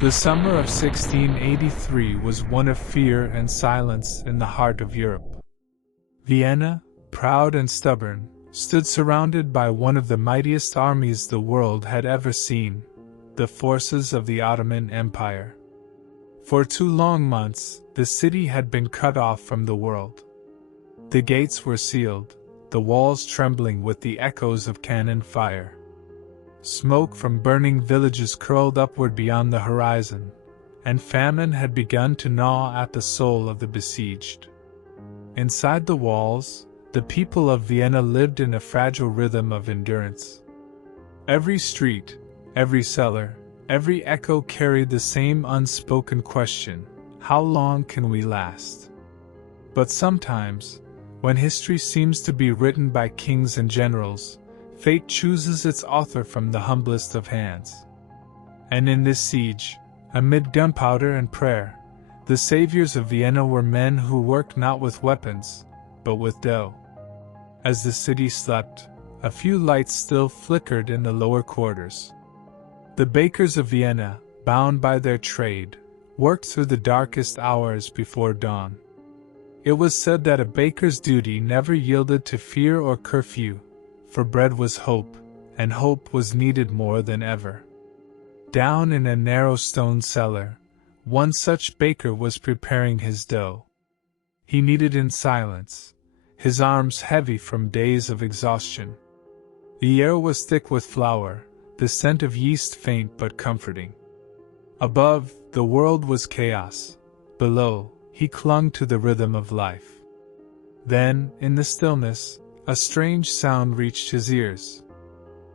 The summer of 1683 was one of fear and silence in the heart of Europe. Vienna, proud and stubborn, stood surrounded by one of the mightiest armies the world had ever seen, the forces of the Ottoman Empire. For 2 long months, the city had been cut off from the world. The gates were sealed, the walls trembling with the echoes of cannon fire. Smoke from burning villages curled upward beyond the horizon, and famine had begun to gnaw at the soul of the besieged. Inside the walls, the people of Vienna lived in a fragile rhythm of endurance. Every street, every cellar, every echo carried the same unspoken question: how long can we last? But sometimes, when history seems to be written by kings and generals, fate chooses its author from the humblest of hands. And in this siege, amid gunpowder and prayer, the saviors of Vienna were men who worked not with weapons, but with dough. As the city slept, a few lights still flickered in the lower quarters. The bakers of Vienna, bound by their trade, worked through the darkest hours before dawn. It was said that a baker's duty never yielded to fear or curfew, for bread was hope, and hope was needed more than ever. Down in a narrow stone cellar, one such baker was preparing his dough. He kneaded in silence, his arms heavy from days of exhaustion. The air was thick with flour, the scent of yeast faint but comforting. Above, the world was chaos. Below, he clung to the rhythm of life. Then, in the stillness, a strange sound reached his ears.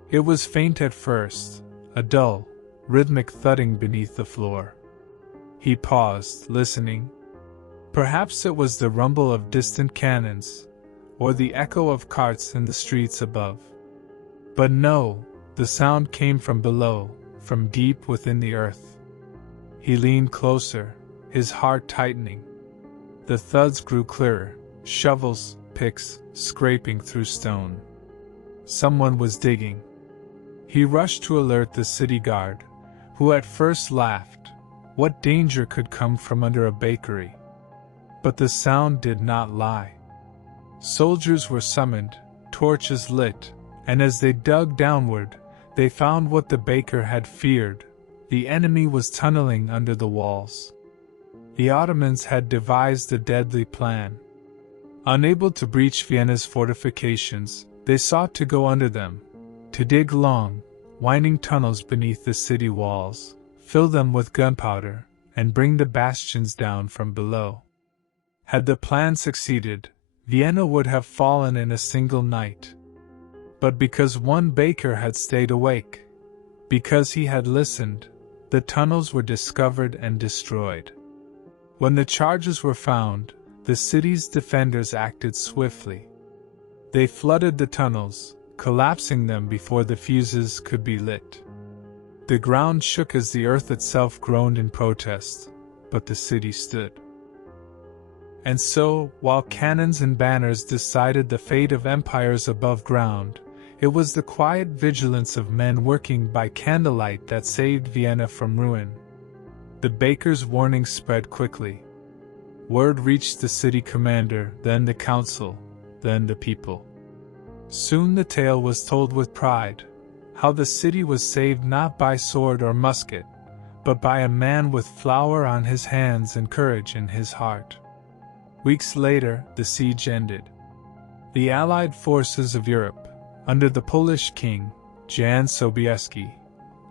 It was faint at first, a dull, rhythmic thudding beneath the floor. He paused, listening. Perhaps it was the rumble of distant cannons, or the echo of carts in the streets above. But no, the sound came from below, from deep within the earth. He leaned closer, his heart tightening. The thuds grew clearer, shovels, picks, scraping through stone. Someone was digging. He rushed to alert the city guard, who at first laughed. What danger could come from under a bakery? But the sound did not lie. Soldiers were summoned, torches lit, and as they dug downward, they found what the baker had feared. The enemy was tunneling under the walls. The Ottomans had devised a deadly plan. Unable to breach Vienna's fortifications, they sought to go under them, to dig long, winding tunnels beneath the city walls, fill them with gunpowder, and bring the bastions down from below. Had the plan succeeded, Vienna would have fallen in a single night. But because one baker had stayed awake, because he had listened, the tunnels were discovered and destroyed. When the charges were found, the city's defenders acted swiftly. They flooded the tunnels, collapsing them before the fuses could be lit. The ground shook as the earth itself groaned in protest, but the city stood. And so, while cannons and banners decided the fate of empires above ground, it was the quiet vigilance of men working by candlelight that saved Vienna from ruin. The baker's warning spread quickly. Word reached the city commander, then the council, then the people. Soon the tale was told with pride, how the city was saved not by sword or musket, but by a man with flour on his hands and courage in his heart. Weeks later, the siege ended. The Allied forces of Europe, under the Polish king, Jan Sobieski,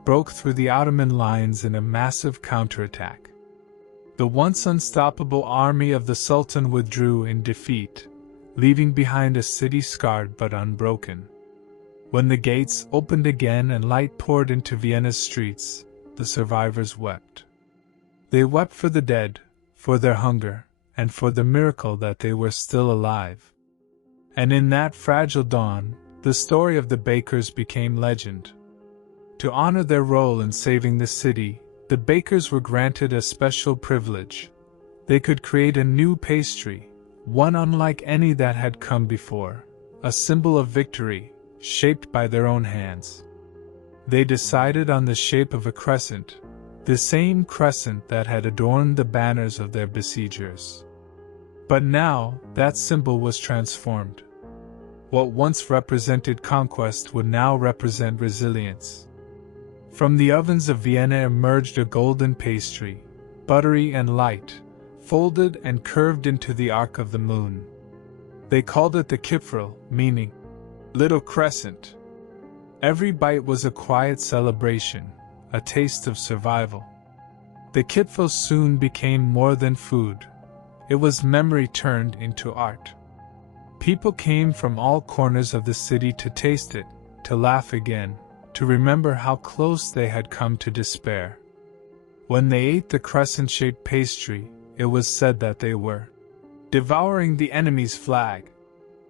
broke through the Ottoman lines in a massive counterattack. The once unstoppable army of the Sultan withdrew in defeat, leaving behind a city scarred but unbroken. When the gates opened again and light poured into Vienna's streets, the survivors wept. They wept for the dead, for their hunger, and for the miracle that they were still alive. And in that fragile dawn, the story of the bakers became legend. To honor their role in saving the city, the bakers were granted a special privilege. They could create a new pastry, one unlike any that had come before, a symbol of victory, shaped by their own hands. They decided on the shape of a crescent, the same crescent that had adorned the banners of their besiegers. But now, that symbol was transformed. What once represented conquest would now represent resilience. From the ovens of Vienna emerged a golden pastry, buttery and light, folded and curved into the arc of the moon. They called it the Kipferl, meaning little crescent. Every bite was a quiet celebration, a taste of survival. The Kipferl soon became more than food. It was memory turned into art. People came from all corners of the city to taste it, to laugh again, to remember how close they had come to despair. When they ate the crescent-shaped pastry, it was said that they were devouring the enemy's flag,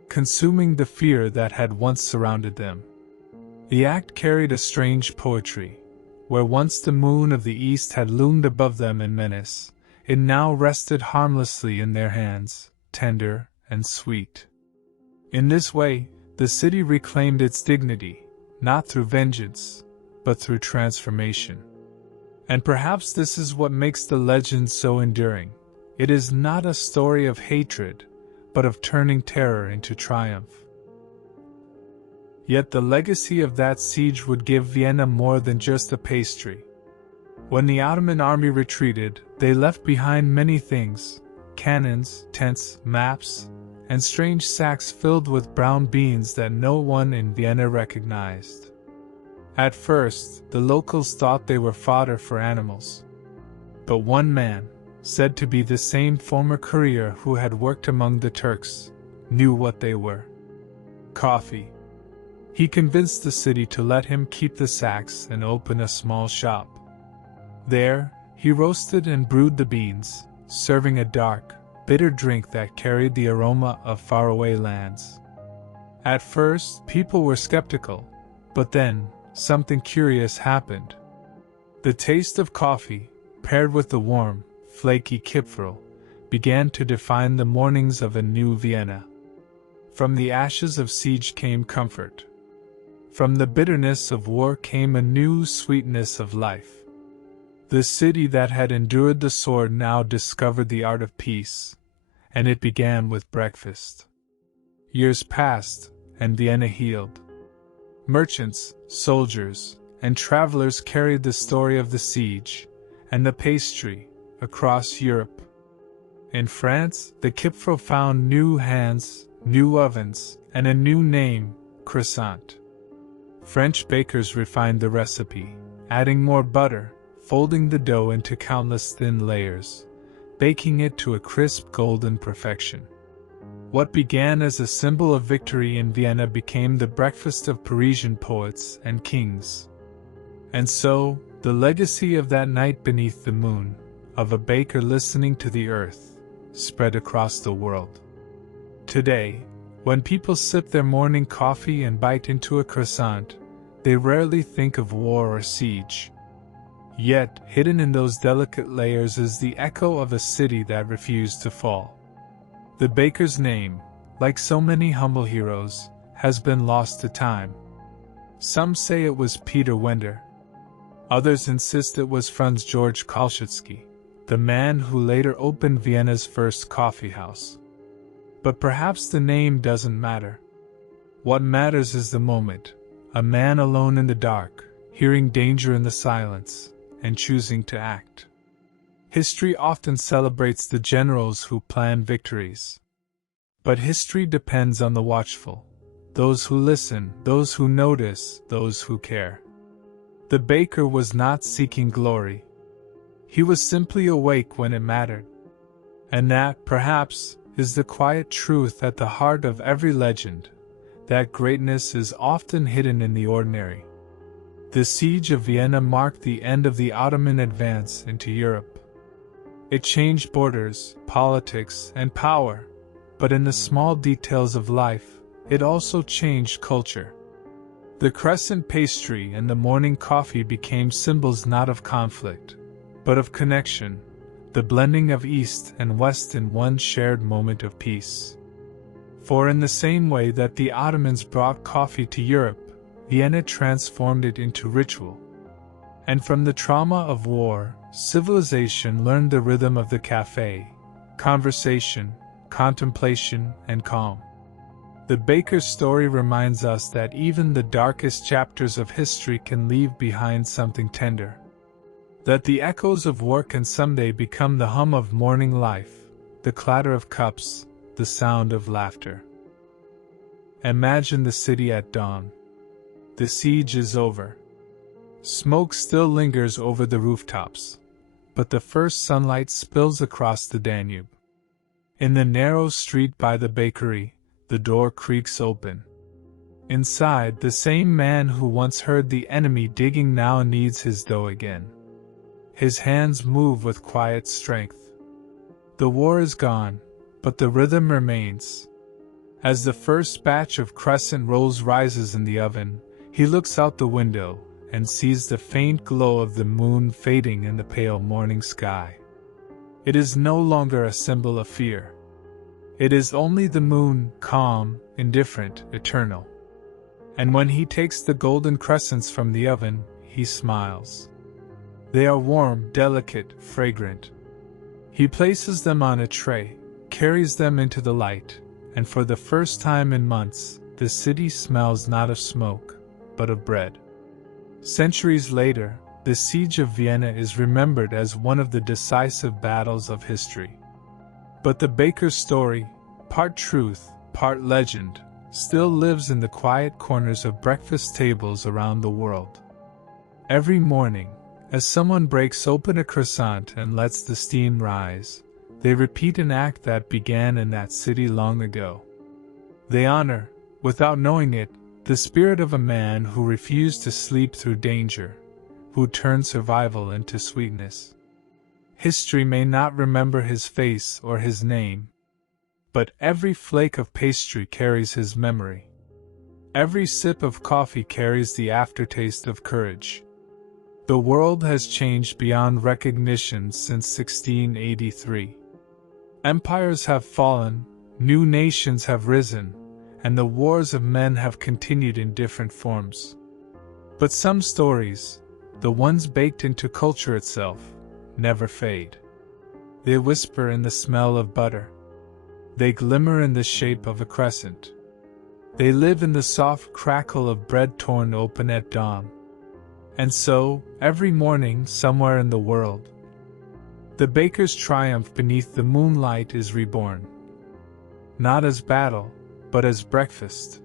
consuming the fear that had once surrounded them. The act carried a strange poetry. Where once the moon of the east had loomed above them in menace, it now rested harmlessly in their hands, tender and sweet. In this way, the city reclaimed its dignity, not through vengeance, but through transformation. And perhaps this is what makes the legend so enduring. It is not a story of hatred, but of turning terror into triumph. Yet the legacy of that siege would give Vienna more than just a pastry. When the Ottoman army retreated, they left behind many things: cannons, tents, maps, and strange sacks filled with brown beans that no one in Vienna recognized. At first, the locals thought they were fodder for animals. But one man, said to be the same former courier who had worked among the Turks, knew what they were: coffee. He convinced the city to let him keep the sacks and open a small shop. There, he roasted and brewed the beans, serving a dark, bitter drink that carried the aroma of faraway lands. At first, people were skeptical, but then, something curious happened. The taste of coffee, paired with the warm, flaky Kipferl, began to define the mornings of a new Vienna. From the ashes of siege came comfort. From the bitterness of war came a new sweetness of life. The city that had endured the sword now discovered the art of peace, and it began with breakfast. Years passed, and Vienna healed. Merchants, soldiers, and travelers carried the story of the siege and the pastry across Europe. In France, the Kipferl found new hands, new ovens, and a new name: croissant. French bakers refined the recipe, adding more butter, folding the dough into countless thin layers, baking it to a crisp golden perfection. What began as a symbol of victory in Vienna became the breakfast of Parisian poets and kings. And so, the legacy of that night beneath the moon, of a baker listening to the earth, spread across the world. Today, when people sip their morning coffee and bite into a croissant, they rarely think of war or siege. Yet, hidden in those delicate layers is the echo of a city that refused to fall. The baker's name, like so many humble heroes, has been lost to time. Some say it was Peter Wender. Others insist it was Franz Georg Kolschitsky, the man who later opened Vienna's first coffee house. But perhaps the name doesn't matter. What matters is the moment, a man alone in the dark, hearing danger in the silence, and choosing to act. History often celebrates the generals who plan victories. But history depends on the watchful, those who listen, those who notice, those who care. The baker was not seeking glory. He was simply awake when it mattered. And that, perhaps, is the quiet truth at the heart of every legend, that greatness is often hidden in the ordinary. The siege of Vienna marked the end of the Ottoman advance into Europe. It changed borders, politics, and power, but in the small details of life, it also changed culture. The crescent pastry and the morning coffee became symbols not of conflict, but of connection, the blending of East and West in one shared moment of peace. For in the same way that the Ottomans brought coffee to Europe, Vienna transformed it into ritual. And from the trauma of war, civilization learned the rhythm of the cafe: conversation, contemplation, and calm. The baker's story reminds us that even the darkest chapters of history can leave behind something tender. That the echoes of war can someday become the hum of morning life, the clatter of cups, the sound of laughter. Imagine the city at dawn. The siege is over. Smoke still lingers over the rooftops, but the first sunlight spills across the Danube. In the narrow street by the bakery, the door creaks open. Inside, the same man who once heard the enemy digging now kneads his dough again. His hands move with quiet strength. The war is gone, but the rhythm remains. As the first batch of crescent rolls rises in the oven, he looks out the window and sees the faint glow of the moon fading in the pale morning sky. It is no longer a symbol of fear. It is only the moon, calm, indifferent, eternal. And when he takes the golden crescents from the oven, he smiles. They are warm, delicate, fragrant. He places them on a tray, carries them into the light, and for the first time in months, the city smells not of smoke, but of bread. Centuries later, the Siege of Vienna is remembered as one of the decisive battles of history. But the baker's story, part truth, part legend, still lives in the quiet corners of breakfast tables around the world. Every morning, as someone breaks open a croissant and lets the steam rise, they repeat an act that began in that city long ago. They honor, without knowing it, the spirit of a man who refused to sleep through danger, who turned survival into sweetness. History may not remember his face or his name, but every flake of pastry carries his memory. Every sip of coffee carries the aftertaste of courage. The world has changed beyond recognition since 1683. Empires have fallen, new nations have risen, and the wars of men have continued in different forms. But some stories, the ones baked into culture itself, never fade. They whisper in the smell of butter. They glimmer in the shape of a crescent. They live in the soft crackle of bread torn open at dawn. And so, every morning somewhere in the world, the baker's triumph beneath the moonlight is reborn. Not as battle, but as breakfast.